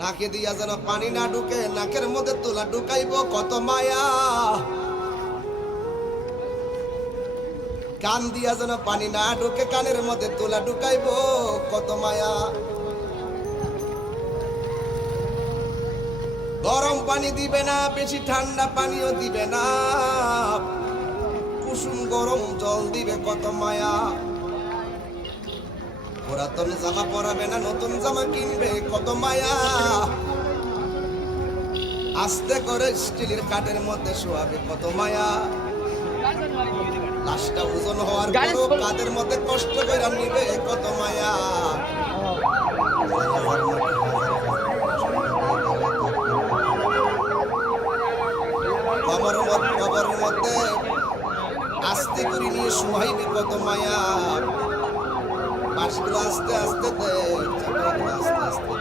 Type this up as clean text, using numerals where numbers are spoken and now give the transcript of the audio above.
নাকে দিয়া যেন পানি না ঢুকে, নাকের মধ্যে তুলা ঢুকাইব কত মায়া। কান দিয়া যেন পানি না ঢুকে, কানের মধ্যে তুলা ঢুকাইব কত মায়া। গরম পানি দিবে না, বেশি ঠান্ডা পানিও দিবে না, কুসুম গরম জল দিবে কত মায়া। পুরাতন জামা পরাবে না, নতুন জামা কিনবে কত মায়া। আস্তে করে স্টিলের কাঠের মধ্যে শোয়াবে কত মায়া। লাশটা ওজন হওয়ার পরও কাদের মধ্যে কষ্ট করে নিবে কত মায়া। কবরের মধ্যে আস্তে করে নিয়ে শোয়াইবে কত মায়া। বাঁশগুলো আস্তে আস্তে দেয়, আস্তে আস্তে